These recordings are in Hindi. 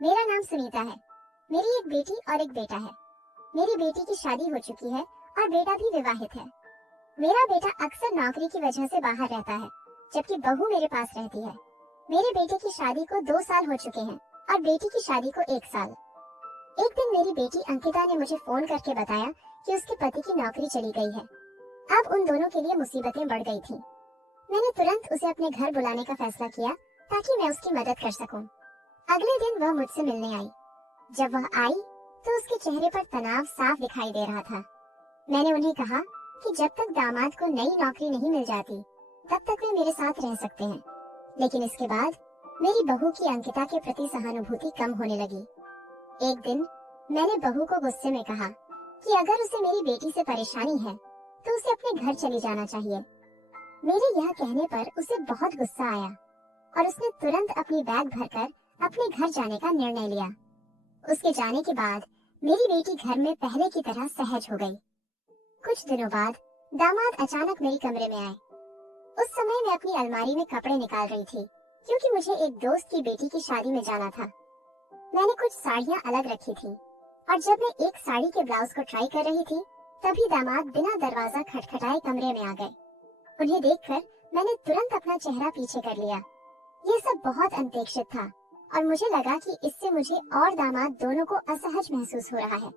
मेरा नाम सुनीता है। मेरी एक बेटी और एक बेटा है। मेरी बेटी की शादी हो चुकी है और बेटा भी विवाहित है। मेरा बेटा अक्सर नौकरी की वजह से बाहर रहता है, जबकि बहू मेरे पास रहती है। मेरे बेटे की शादी को 2 साल हो चुके हैं और बेटी की शादी को 1 साल। एक दिन मेरी बेटी अंकिता ने मुझे फोन करके बताया कि उसके पति की नौकरी चली गई है। अब उन दोनों के लिए मुसीबतें बढ़ गई थी। मैंने तुरंत उसे अपने घर बुलाने का फैसला किया ताकि मैं उसकी मदद कर सकूं। अगले दिन वह मुझसे मिलने आई। जब वह आई तो उसके चेहरे पर तनाव साफ दिखाई दे रहा था। मैंने उन्हें कहा कि जब तक दामाद को नई नौकरी नहीं मिल जाती तब तक वे मेरे साथ रह सकते हैं, लेकिन इसके बाद मेरी बहू की अंकिता के प्रति सहानुभूति कम होने लगी। एक दिन मैंने बहू को गुस्से में कहा कि अगर उसे मेरी बेटी से परेशानी है तो उसे अपने घर चली जाना चाहिए। मेरे यह कहने पर उसे बहुत गुस्सा आया और उसने तुरंत अपनी बैग भरकर अपने घर जाने का निर्णय लिया। उसके जाने के बाद मेरी बेटी घर में पहले की तरह सहज हो गई। कुछ दिनों बाद दामाद अचानक मेरे कमरे में आए। उस समय मैं अपनी अलमारी में कपड़े निकाल रही थी क्योंकि मुझे एक दोस्त की बेटी की शादी में जाना था। मैंने कुछ साड़ियां अलग रखी थी और जब मैं एक साड़ी के ब्लाउज को ट्राई कर रही थी तभी दामाद बिना दरवाजा खटखटाए कमरे में आ गए। उन्हें देखकर मैंने तुरंत अपना चेहरा पीछे कर लिया। यह सब बहुत अनपेक्षित था और मुझे लगा कि इससे मुझे और दामाद दोनों को असहज महसूस हो रहा है।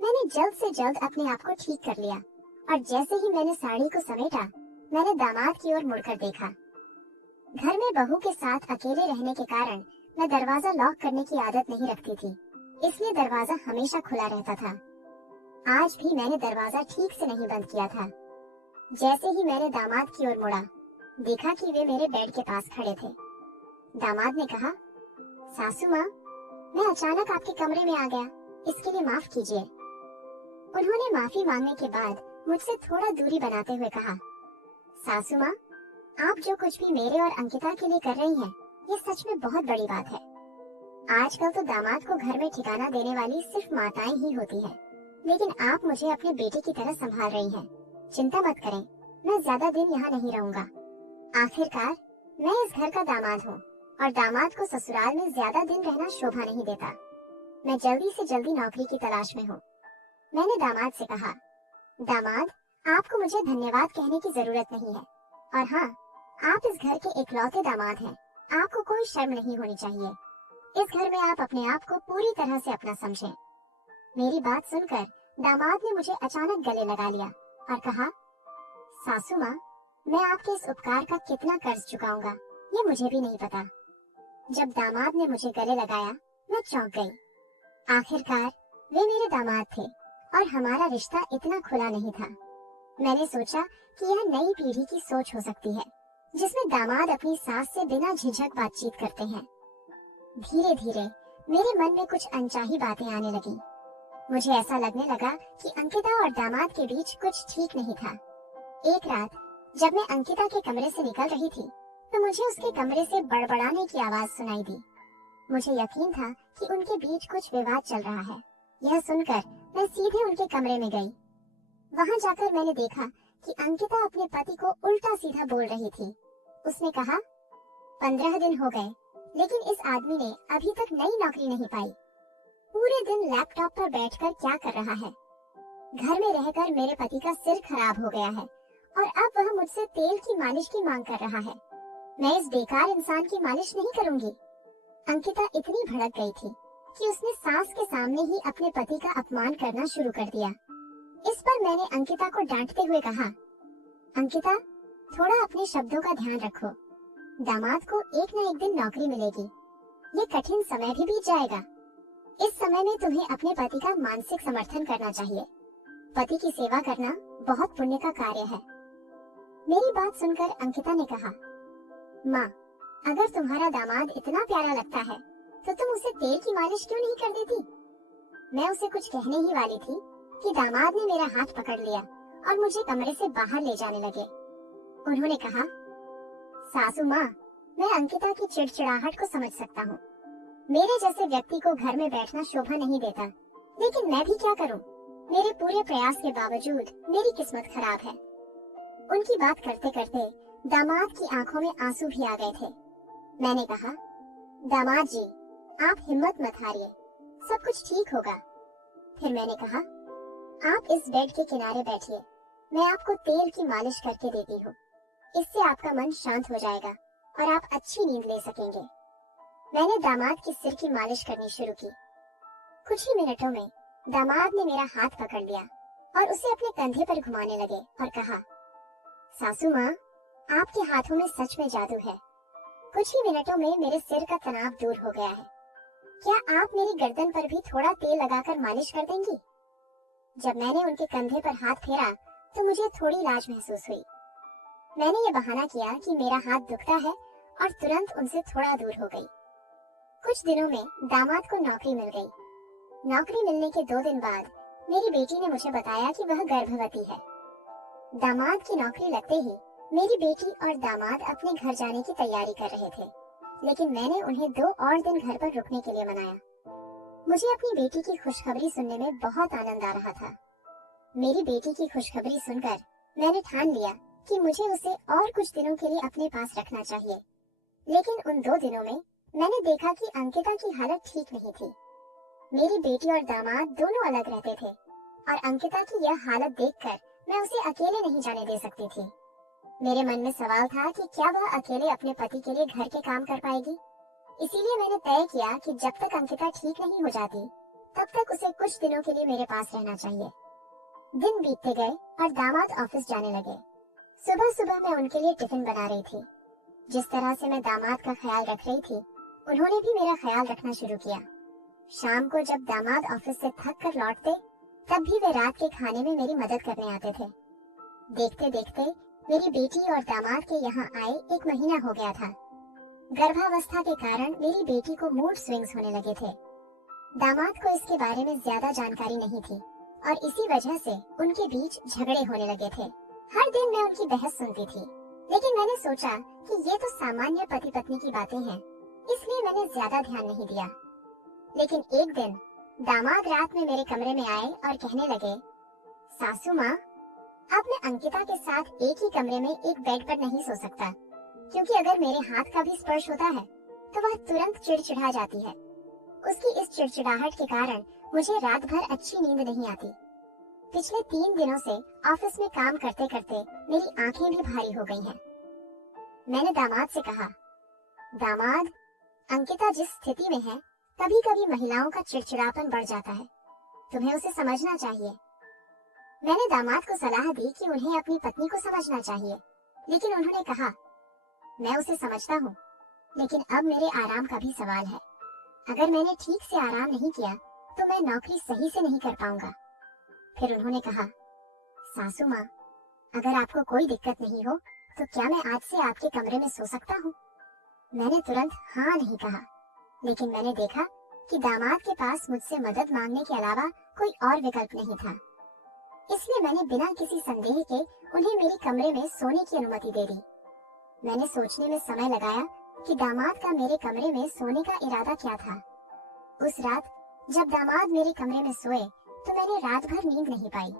मैंने जल्द से जल्द अपने आप को ठीक कर लिया और जैसे ही मैंने साड़ी को समेटा मैंने दामाद की ओर मुड़कर देखा। घर में बहू के साथ अकेले रहने के कारण मैं दरवाजा लॉक करने की आदत नहीं रखती थी, इसलिए दरवाजा हमेशा खुला रहता था। आज भी मैंने दरवाजा ठीक से नहीं बंद किया था। जैसे ही मैंने दामाद की ओर मुड़ा, देखा कि वे मेरे बेड के पास खड़े थे। दामाद ने कहा, सासू माँ, मैं अचानक आपके कमरे में आ गया, इसके लिए माफ कीजिए। उन्होंने माफी मांगने के बाद मुझसे थोड़ा दूरी बनाते हुए कहा, सासू माँ, आप जो कुछ भी मेरे और अंकिता के लिए कर रही हैं, ये सच में बहुत बड़ी बात है। आजकल तो दामाद को घर में ठिकाना देने वाली सिर्फ माताएं ही होती है, लेकिन आप मुझे अपने बेटे की तरह संभाल रही हैं। चिंता मत करें, मैं ज्यादा दिन यहाँ नहीं रहूंगा। आखिरकार मैं इस घर का दामाद हूँ और दामाद को ससुराल में ज्यादा दिन रहना शोभा नहीं देता। मैं जल्दी से जल्दी नौकरी की तलाश में हूँ। मैंने दामाद से कहा, दामाद, आपको मुझे धन्यवाद कहने की जरूरत नहीं है। और हाँ, आप इस घर के इकलौते दामाद हैं। आपको कोई शर्म नहीं होनी चाहिए। इस घर में आप अपने आप को पूरी तरह से अपना समझें। मेरी बात सुनकर दामाद ने मुझे अचानक गले लगा लिया और कहा, सासू माँ, मैं आपके इस उपकार का कितना कर्ज चुकाऊंगा ये मुझे भी नहीं पता। जब दामाद ने मुझे गले लगाया, मैं चौंक गई। आखिरकार वे मेरे दामाद थे और हमारा रिश्ता इतना खुला नहीं था। मैंने सोचा कि यह नई पीढ़ी की सोच हो सकती है, जिसमें दामाद अपनी सास से बिना झिझक बातचीत करते हैं। धीरे धीरे मेरे मन में कुछ अनचाही बातें आने लगी। मुझे ऐसा लगने लगा कि अंकिता और दामाद के बीच कुछ ठीक नहीं था। एक रात जब मैं अंकिता के कमरे से निकल रही थी तो मुझे उसके कमरे से बड़बड़ाने की आवाज सुनाई दी। मुझे यकीन था कि उनके बीच कुछ विवाद चल रहा है। यह सुनकर मैं सीधे उनके कमरे में गई। वहां जाकर मैंने देखा कि अंकिता अपने पति को उल्टा सीधा बोल रही थी। उसने कहा, 15 दिन हो गए लेकिन इस आदमी ने अभी तक नई नौकरी नहीं पाई। पूरे दिन लैपटॉप पर बैठकर क्या कर रहा है। घर में रहकर मेरे पति का सिर खराब हो गया है और अब वह मुझसे तेल की मालिश की मांग कर रहा है। मैं इस बेकार इंसान की मालिश नहीं करूंगी। अंकिता इतनी भड़क गई थी कि उसने सास के सामने ही अपने पति का अपमान करना शुरू कर दिया। इस पर मैंने अंकिता को डांटते हुए कहा, अंकिता, थोड़ा अपने शब्दों का ध्यान रखो। दामाद को एक न एक दिन नौकरी मिलेगी। ये कठिन समय भी बीत जाएगा। इस समय में तुम्हें अपने पति का मानसिक समर्थन करना चाहिए। पति की सेवा करना बहुत पुण्य का कार्य है। मेरी बात सुनकर अंकिता ने कहा, माँ, अगर तुम्हारा दामाद इतना प्यारा लगता है तो तुम उसे तेल की मालिश क्यों नहीं कर देती? मैं उसे कुछ कहने ही वाली थी कि दामाद ने मेरा हाथ पकड़ लिया और मुझे कमरे से बाहर ले जाने लगे। उन्होंने कहा, सासू माँ, मैं अंकिता की चिड़चिड़ाहट को समझ सकता हूँ। मेरे जैसे व्यक्ति को घर में बैठना शोभा नहीं देता, लेकिन मैं भी क्या करूँ? मेरे पूरे प्रयास के बावजूद मेरी किस्मत खराब है। उनकी बात करते करते दामाद की आंखों में आंसू भी आ गए थे। मैंने कहा, दामाद जी, आप हिम्मत मत हारिए, सब कुछ ठीक होगा। फिर मैंने कहा, आप इस बेड के किनारे बैठिए, मैं आपको तेल की मालिश करके देती हूँ। इससे आपका मन शांत हो जाएगा और आप अच्छी नींद ले सकेंगे। मैंने दामाद के सिर की मालिश करनी शुरू की। कुछ ही मिनटों में दामाद ने मेरा हाथ पकड़ लिया और उसे अपने कंधे पर घुमाने लगे और कहा, सासू माँ, आपके हाथों में सच में जादू है। कुछ ही मिनटों में मेरे सिर का तनाव दूर हो गया है। क्या आप मेरी गर्दन पर भी थोड़ा तेल लगाकर मालिश कर देंगी? जब मैंने उनके कंधे पर हाथ फेरा तो मुझे थोड़ी लाज महसूस हुई। मैंने ये बहाना किया कि मेरा हाथ दुखता है और तुरंत उनसे थोड़ा दूर हो गई। कुछ दिनों में दामाद को नौकरी मिल गई। नौकरी मिलने के 2 दिन बाद मेरी बेटी ने मुझे बताया कि वह गर्भवती है। दामाद की नौकरी लगते ही मेरी बेटी और दामाद अपने घर जाने की तैयारी कर रहे थे, लेकिन मैंने उन्हें 2 और दिन घर पर रुकने के लिए मनाया। मुझे अपनी बेटी की खुशखबरी सुनने में बहुत आनंद आ रहा था। मेरी बेटी की खुशखबरी सुनकर मैंने ठान लिया कि मुझे उसे और कुछ दिनों के लिए अपने पास रखना चाहिए। लेकिन उन 2 दिनों में मैंने देखा कि अंकिता की हालत ठीक नहीं थी। मेरी बेटी और दामाद दोनों अलग रहते थे और अंकिता की यह हालत देखकर मैं उसे अकेले नहीं जाने दे सकती थी। मेरे मन में सवाल था कि क्या वह अकेले अपने पति के लिए घर के काम कर पाएगी। इसीलिए मैंने तय किया कि जब तक अंकिता ठीक नहीं हो जाती तब तक उसे कुछ दिनों के लिए मेरे पास रहना चाहिए। दिन बीतते गए और दामाद ऑफिस जाने लगे। सुबह सुबह मैं उनके लिए टिफिन बना रही थी। जिस तरह से मैं दामाद का ख्याल रख रही थी, उन्होंने भी मेरा ख्याल रखना शुरू किया। शाम को जब दामाद ऑफिस से थक कर लौटते, तब भी वे रात के खाने में मेरी मदद करने आते थे। देखते देखते मेरी बेटी और दामाद के यहाँ आए 1 महीना हो गया था। गर्भावस्था के कारण मेरी बेटी को मूड स्विंग्स होने लगे थे। दामाद को इसके बारे में ज्यादा जानकारी नहीं थी और इसी वजह से उनके बीच झगड़े होने लगे थे। हर दिन मैं उनकी बहस सुनती थी, लेकिन मैंने सोचा कि ये तो सामान्य पति पत्नी की बातें हैं, इसलिए मैंने ज्यादा ध्यान नहीं दिया। लेकिन एक दिन दामाद रात में मेरे कमरे में आए और कहने लगे, सासू माँ, अब मैं अंकिता के साथ एक ही कमरे में एक बेड पर नहीं सो सकता, क्योंकि अगर मेरे हाथ का भी स्पर्श होता है तो वह तुरंत चिड़चिड़ा जाती है। उसकी इस चिड़चिड़ाहट के कारण मुझे रात भर अच्छी नींद नहीं आती। पिछले 3 दिनों से ऑफिस में काम करते करते मेरी आंखें भी भारी हो गई हैं। मैंने दामाद से कहा, दामाद, अंकिता जिस स्थिति में है, कभी कभी महिलाओं का चिड़चिड़ापन बढ़ जाता है, तुम्हें उसे समझना चाहिए। मैंने दामाद को सलाह दी कि उन्हें अपनी पत्नी को समझना चाहिए, लेकिन उन्होंने कहा, मैं उसे समझता हूँ, लेकिन अब मेरे आराम का भी सवाल है। अगर मैंने ठीक से आराम नहीं किया तो मैं नौकरी सही से नहीं कर पाऊंगा। फिर उन्होंने कहा, सासू माँ, अगर आपको कोई दिक्कत नहीं हो तो क्या मैं आज से आपके कमरे में सो सकता हूँ? मैंने तुरंत हाँ नहीं कहा, लेकिन मैंने देखा कि दामाद के पास मुझसे मदद मांगने के अलावा कोई और विकल्प नहीं था। इसलिए मैंने बिना किसी संदेह के उन्हें मेरे कमरे में सोने की अनुमति दे दी। मैंने सोचने में समय लगाया कि दामाद का मेरे कमरे में सोने का इरादा क्या था। उस रात जब दामाद मेरे कमरे में सोए तो मैंने रात भर नींद नहीं पाई,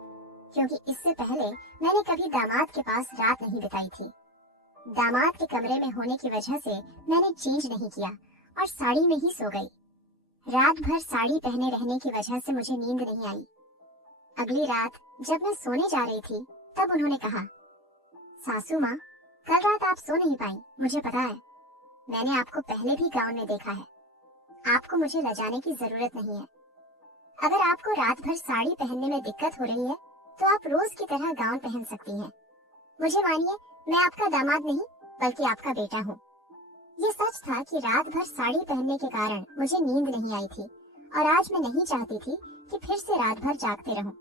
क्योंकि इससे पहले मैंने कभी दामाद के पास रात नहीं बिताई थी। दामाद के कमरे में होने की वजह से मैंने चेंज नहीं किया और साड़ी में ही सो गई। रात भर साड़ी पहने रहने की वजह से मुझे नींद नहीं आई। अगली रात जब मैं सोने जा रही थी तब उन्होंने कहा, सासू माँ, कल रात आप सो नहीं पाई, मुझे पता है। मैंने आपको पहले भी गाउन में देखा है। आपको मुझे लजाने की जरूरत नहीं है। अगर आपको रात भर साड़ी पहनने में दिक्कत हो रही है तो आप रोज की तरह गाउन पहन सकती हैं। मुझे मानिए, मैं आपका दामाद नहीं बल्कि आपका बेटा हूँ। ये सच था कि रात भर साड़ी पहनने के कारण मुझे नींद नहीं आई थी और आज मैं नहीं चाहती थी कि फिर से रात भर जागते रहूं।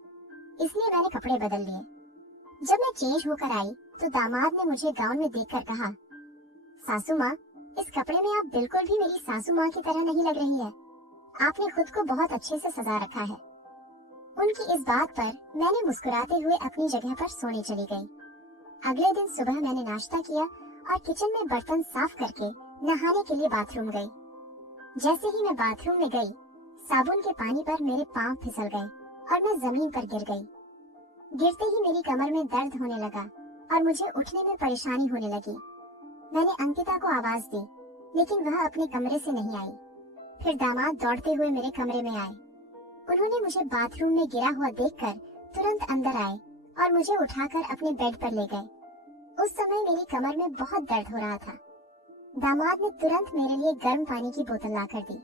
इसलिए मैंने कपड़े बदल लिए। जब मैं चेंज होकर आई तो दामाद ने मुझे गाउन में देखकर कहा, सासू माँ, इस कपड़े में आप बिल्कुल भी मेरी सासू माँ की तरह नहीं लग रही है। आपने खुद को बहुत अच्छे से सजा रखा है। उनकी इस बात पर मैंने मुस्कुराते हुए अपनी जगह पर सोने चली गई। अगले दिन सुबह मैंने नाश्ता किया और किचन में बर्तन साफ करके नहाने के लिए बाथरूम गई। जैसे ही मैं बाथरूम में गई, साबुन के पानी पर मेरे पांव फिसल गए और मैं जमीन पर गिर गई। गिरते ही मेरी कमर में दर्द होने लगा और मुझे उठने में परेशानी होने लगी। मैंने अंकिता को आवाज दी, लेकिन वह अपने कमरे से नहीं आई। फिर दामाद दौड़ते हुए मेरे कमरे में आए। उन्होंने मुझे बाथरूम में गिरा हुआ देखकर तुरंत अंदर आए और मुझे उठाकर अपने बेड पर ले गए। उस समय मेरी कमर में बहुत दर्द हो रहा था। दामाद ने तुरंत मेरे लिए गर्म पानी की बोतल लाकर दी।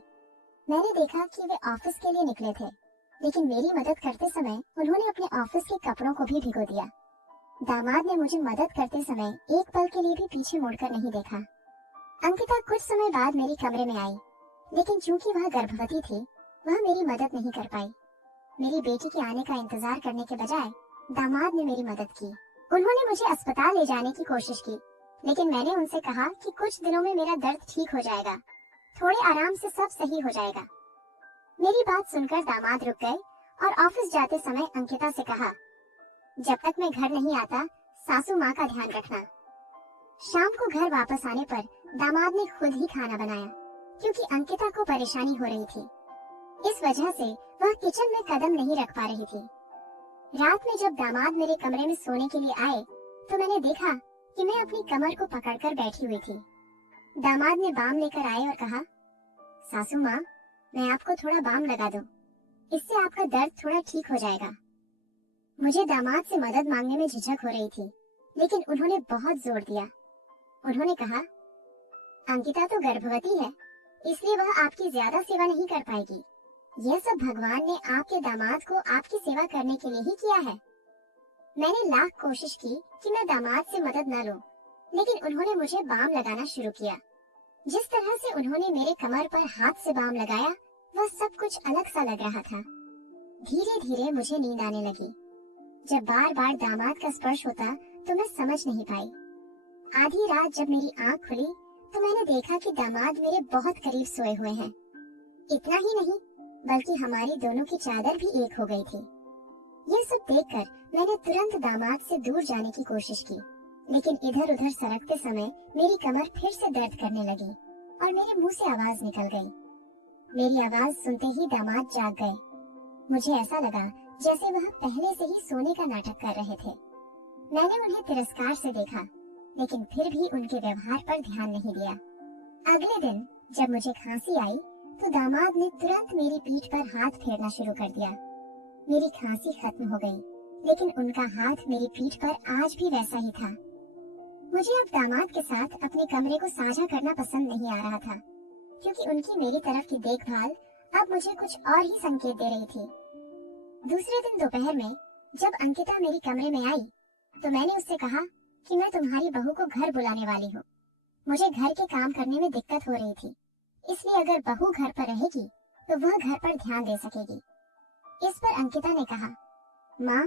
मैंने देखा कि वे ऑफिस के लिए निकले थे, लेकिन मेरी मदद करते समय उन्होंने अपने ऑफिस के कपड़ों को भी भिगो दिया। दामाद ने मुझे मदद करते समय एक पल के लिए भी पीछे मुड़कर नहीं देखा। अंकिता कुछ समय बाद मेरे कमरे में आई, लेकिन चूंकि वह गर्भवती थी, वह मेरी मदद नहीं कर पाई। मेरी बेटी के आने का इंतजार करने के बजाय दामाद ने मेरी मदद की। उन्होंने मुझे अस्पताल ले जाने की कोशिश की, लेकिन मैंने उनसे कहा कि कुछ दिनों में मेरा दर्द ठीक हो जाएगा, थोड़े आराम से सब सही हो जाएगा। मेरी बात सुनकर दामाद रुक गए और ऑफिस जाते समय अंकिता से कहा, जब तक मैं घर नहीं आता सासू माँ का ध्यान रखना। शाम को घर वापस आने पर दामाद ने खुद ही खाना बनाया, क्योंकि अंकिता को परेशानी हो रही थी। इस वजह से वह किचन में कदम नहीं रख पा रही थी। रात में जब दामाद मेरे कमरे में सोने के लिए आए, तो मैंने देखा कि मैं अपनी कमर को पकड़कर बैठी हुई थी। दामाद ने बाम लेकर आए और कहा, सासू माँ, मैं आपको थोड़ा बाम लगा दूं, इससे आपका दर्द थोड़ा ठीक हो जाएगा। मुझे दामाद से मदद मांगने में झिझक हो रही थी, लेकिन उन्होंने बहुत जोर दिया। उन्होंने कहा, अंकिता तो गर्भवती है, इसलिए वह आपकी ज्यादा सेवा नहीं कर पाएगी। यह सब भगवान ने आपके दामाद को आपकी सेवा करने के लिए ही किया है। मैंने लाख कोशिश की कि मैं दामाद से मदद न लूं, लेकिन उन्होंने मुझे बाम लगाना शुरू किया। जिस तरह से उन्होंने मेरे कमर पर हाथ से बाम लगाया, वह सब कुछ अलग सा लग रहा था। धीरे धीरे मुझे नींद आने लगी। जब बार बार दामाद का स्पर्श होता तो मैं समझ नहीं पाई। आधी रात जब मेरी आंख खुली तो मैंने देखा कि दामाद मेरे बहुत करीब सोए हुए हैं। इतना ही नहीं, बल्कि हमारी दोनों की चादर भी एक हो गई थी। यह सब देखकर मैंने तुरंत दामाद से दूर जाने की कोशिश की, लेकिन इधर उधर सरकते समय मेरी कमर फिर से दर्द करने लगी और मेरे मुंह से आवाज निकल गई। मेरी आवाज सुनते ही दामाद जाग गए। मुझे ऐसा लगा जैसे वह पहले से ही सोने का नाटक कर रहे थे। मैंने उन्हें तिरस्कार से देखा, लेकिन फिर भी उनके व्यवहार पर ध्यान नहीं दिया। अगले दिन जब मुझे खांसी आई तो दामाद ने तुरंत मेरी पीठ पर हाथ फेरना शुरू कर दिया। मेरी खांसी खत्म हो गई, लेकिन उनका हाथ मेरी पीठ पर आज भी वैसा ही था। मुझे अब दामाद के साथ अपने कमरे को साझा करना पसंद नहीं आ रहा था, क्योंकि उनकी मेरी तरफ की देखभाल अब मुझे कुछ और ही संकेत दे रही थी। दूसरे दिन दोपहर में जब अंकिता मेरी कमरे में आई तो मैंने उससे कहा कि मैं तुम्हारी बहू को घर बुलाने वाली हूँ। मुझे घर के काम करने में दिक्कत हो रही थी, इसलिए अगर बहू घर पर रहेगी तो वह घर पर ध्यान दे सकेगी। इस पर अंकिता ने कहा, माँ,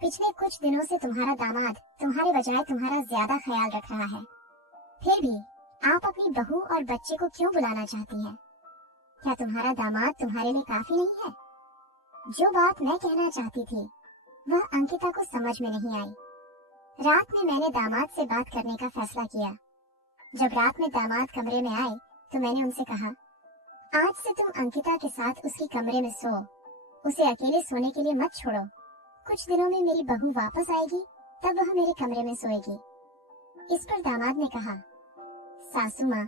पिछले कुछ दिनों से तुम्हारा दामाद तुम्हारे बजाय तुम्हारा ज्यादा ख्याल रख रहा है। फिर भी आप अपनी बहू और बच्चे को क्यों बुलाना चाहती हैं? क्या तुम्हारा दामाद तुम्हारे लिए काफी नहीं है? जो बात मैं कहना चाहती थी वह अंकिता को समझ में नहीं आई। रात में मैंने दामाद से बात करने का फैसला किया। जब रात में दामाद कमरे में आए तो मैंने उनसे कहा, आज से तुम अंकिता के साथ उसके कमरे में सो, उसे अकेले सोने के लिए मत छोड़ो। कुछ दिनों में मेरी बहू वापस आएगी, तब वह मेरे कमरे में सोएगी। इस पर दामाद ने कहा, सासू माँ,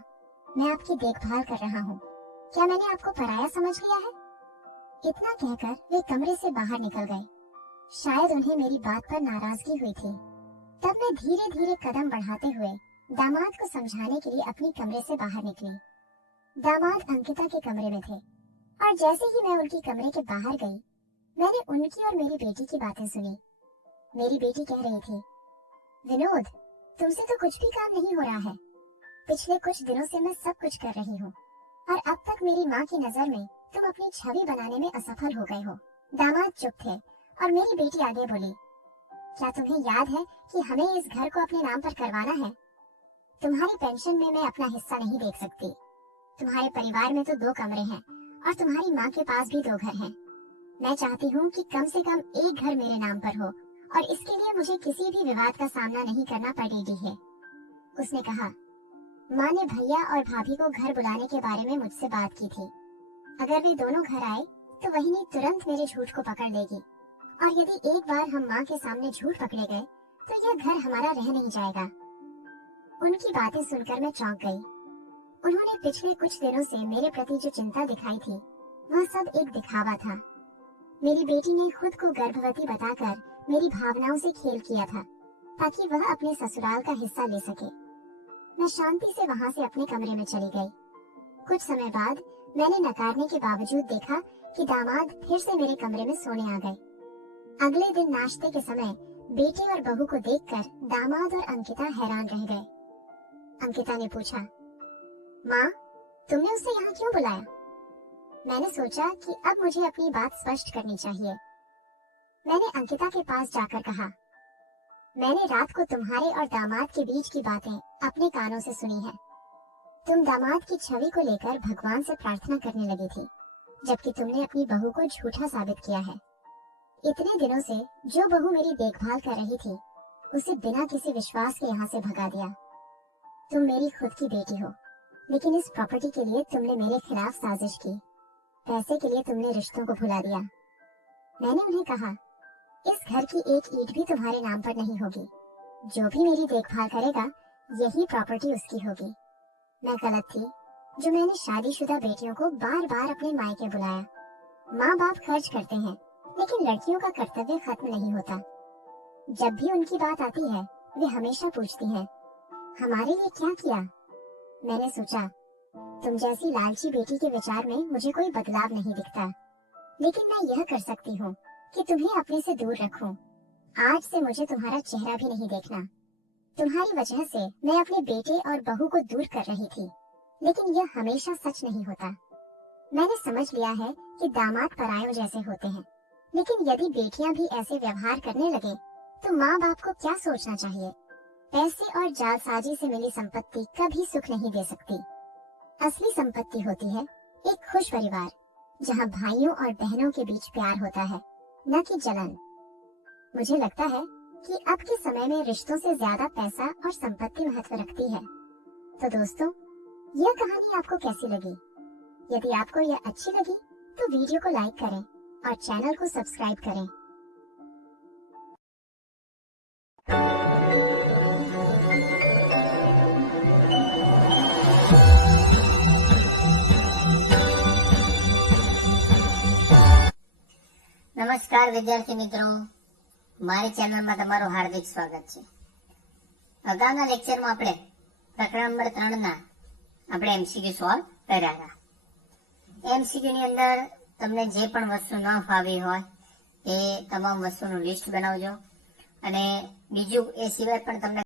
मैं आपकी देखभाल कर रहा हूँ, क्या मैंने आपको पराया समझ लिया है? इतना कहकर वे कमरे से बाहर निकल गए। शायद उन्हें मेरी बात पर नाराजगी हुई थी। तब मैं धीरे धीरे कदम बढ़ाते हुए दामाद को समझाने के लिए अपनी कमरे से बाहर निकली। दामाद अंकिता के कमरे में थे और जैसे ही मैं उनकी कमरे के बाहर गई, मैंने उनकी और मेरी बेटी की बातें सुनी। मेरी बेटी कह रही थी, विनोद, तुमसे तो कुछ भी काम नहीं हो रहा है। पिछले कुछ दिनों से मैं सब कुछ कर रही हूँ और अब तक मेरी माँ की नजर में तुम अपनी छवि बनाने में असफल हो गए हो। दामाद चुप थे और मेरी बेटी आगे बोली, क्या तुम्हें याद है कि हमें इस घर को अपने नाम पर करवाना है? तुम्हारी पेंशन में मैं अपना हिस्सा नहीं देख सकती। तुम्हारे परिवार में तो 2 कमरे हैं और तुम्हारी माँ के पास भी 2 घर हैं। मैं चाहती हूँ कि कम से कम एक घर मेरे नाम पर हो और इसके लिए मुझे किसी भी विवाद का सामना नहीं करना पड़ेगी है। उसने कहा, माँ ने भैया और भाभी को घर बुलाने के बारे में मुझसे बात की थी। अगर वे दोनों घर आए तो वहीनी तुरंत मेरे झूठ को पकड़ लेगी और यदि एक बार हम माँ के सामने झूठ पकड़े गए तो यह घर हमारा रह नहीं जाएगा। उनकी बातें सुनकर मैं चौंक गई। उन्होंने पिछले कुछ दिनों से मेरे प्रति जो चिंता दिखाई थी वह सब एक दिखावा था। मेरी बेटी ने खुद को गर्भवती बताकर मेरी भावनाओं से खेल किया था ताकि वह अपने ससुराल का हिस्सा ले सके। मैं शांति से वहां से अपने कमरे में चली गई। कुछ समय बाद मैंने नकारने के बावजूद देखा कि दामाद फिर से मेरे कमरे में सोने आ गए। अगले दिन नाश्ते के समय बेटे और बहू को देखकर दामाद और अंकिता हैरान रह गए। अंकिता ने पूछा, माँ, तुमने उसे यहाँ क्यों बुलाया? मैंने सोचा कि अब मुझे अपनी बात स्पष्ट करनी चाहिए। मैंने अंकिता के पास जाकर कहा, मैंने रात को तुम्हारे और दामाद के बीच की बातें अपने कानों से सुनी है। तुम दामाद की छवि को लेकर भगवान से प्रार्थना करने लगी थी, जबकि तुमने अपनी बहू को झूठा साबित किया है। इतने दिनों से जो बहू मेरी देखभाल कर रही थी, उसे बिना किसी विश्वास के यहाँ से भगा दिया। तुम मेरी खुद की बेटी हो, लेकिन इस प्रॉपर्टी के लिए तुमने मेरे खिलाफ साजिश की। पैसे के लिए तुमने रिश्तों को भुला दिया। मैंने उन्हें कहा, इस घर की एक ईंट भी तुम्हारे नाम पर नहीं होगी। जो भी मेरी देखभाल करेगा, यही प्रॉपर्टी उसकी होगी। मैं गलत थी जो मैंने शादीशुदा बेटियों को बार बार अपने मायके बुलाया। माँ बाप खर्च करते हैं, लेकिन लड़कियों का कर्तव्य खत्म नहीं होता। जब भी उनकी बात आती है, वे हमेशा पूछती हैं, हमारे लिए क्या किया? मैंने सोचा, तुम जैसी लालची बेटी के विचार में मुझे कोई बदलाव नहीं दिखता, लेकिन मैं यह कर सकती हूँ कि तुम्हें अपने से दूर रखूं। आज से मुझे तुम्हारा चेहरा भी नहीं देखना। तुम्हारी वजह से मैं अपने बेटे और बहू को दूर कर रही थी, लेकिन यह हमेशा सच नहीं होता। मैंने समझ लिया है कि दामाद परायों जैसे होते हैं, लेकिन यदि बेटियां भी ऐसे व्यवहार करने लगे, तो माँ बाप को क्या सोचना चाहिए? पैसे और जालसाजी से मिली संपत्ति कभी सुख नहीं दे सकती। असली संपत्ति होती है एक खुश परिवार, जहाँ भाइयों और बहनों के बीच प्यार होता है, न कि जलन। मुझे लगता है कि अब के समय में रिश्तों से ज्यादा पैसा और संपत्ति महत्व रखती है। तो दोस्तों, यह कहानी आपको कैसी लगी? यदि आपको यह अच्छी लगी तो वीडियो को लाइक करें और चैनल को सब्सक्राइब करें। નમસ્કાર વિદ્યાર્થી મિત્રો, મારી ચેનલમાં તમારું હાર્દિક સ્વાગત છે। અગાઉના લેક્ચરમાં આપણે પ્રકરણ નંબર 3ના આપણે એમસીક્યુ સોલ્વ કર્યા હતા। એમસીક્યુ ની અંદર તમને જે પણ વસ્તુ ન ફાવી હોય એ તમામ વસ્તુનું લિસ્ટ બનાવજો, અને બીજું એ સિવાય પણ તમને